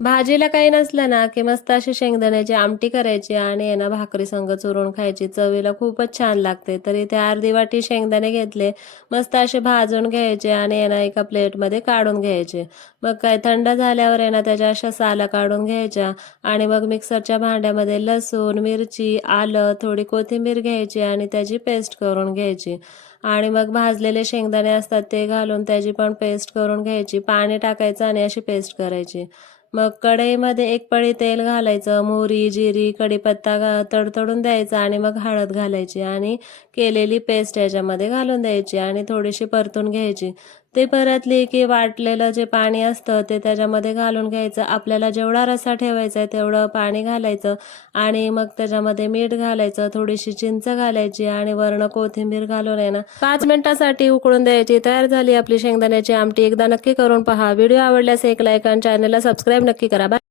भाजीला काही नसलं ना, की मस्त अशी शेंगदाण्याची आमटी करायची आणि आहे ना भाकरी संग चुरून खायची. चवीला खूपच छान लागते. तर इथे अर्धी वाटी शेंगदाणे घेतले, मस्त असे भाजून घ्यायचे आणि आहे ना एका प्लेटमध्ये काढून घ्यायचे. मग काय थंड झाल्यावर आहे ना त्याच्या अशा साला काढून घ्यायच्या आणि मग मिक्सरच्या भांड्यामध्ये लसूण, मिरची, आलं, थोडी कोथिंबीर घ्यायची आणि त्याची पेस्ट करून घ्यायची. आणि मग भाजलेले शेंगदाणे असतात ते घालून त्याची पण पेस्ट करून घ्यायची. पाणी टाकायचं आणि अशी पेस्ट करायची. मग कढईमध्ये एक पळी तेल घालायचं, मोहरी, जिरी, कढीपत्ता तडतडून द्यायचा आणि मग हळद घालायची आणि केलेली पेस्ट याच्यामध्ये घालून द्यायची आणि थोडीशी परतून घ्यायची. ते परतली की वाटलेलं जे पाणी असतं ते त्याच्यामध्ये घालून घ्यायचं. आपल्याला जेवढा रस्सा ठेवायचा आहे तेवढं पाणी घालायचं आणि मग त्याच्यामध्ये मीठ घालायचं, थोडीशी चिंच घालायची आणि वर्ण कोथिंबीर घालून आहे ना 5 मिनिटासाठी उकळून द्यायची. तयार झाली आपली शेंगदाण्याची आमटी. एकदा नक्की करून पहा. व्हिडिओ आवडल्यास एक लाईक आणि चॅनलला सबस्क्राईब नक्की करा. बाय.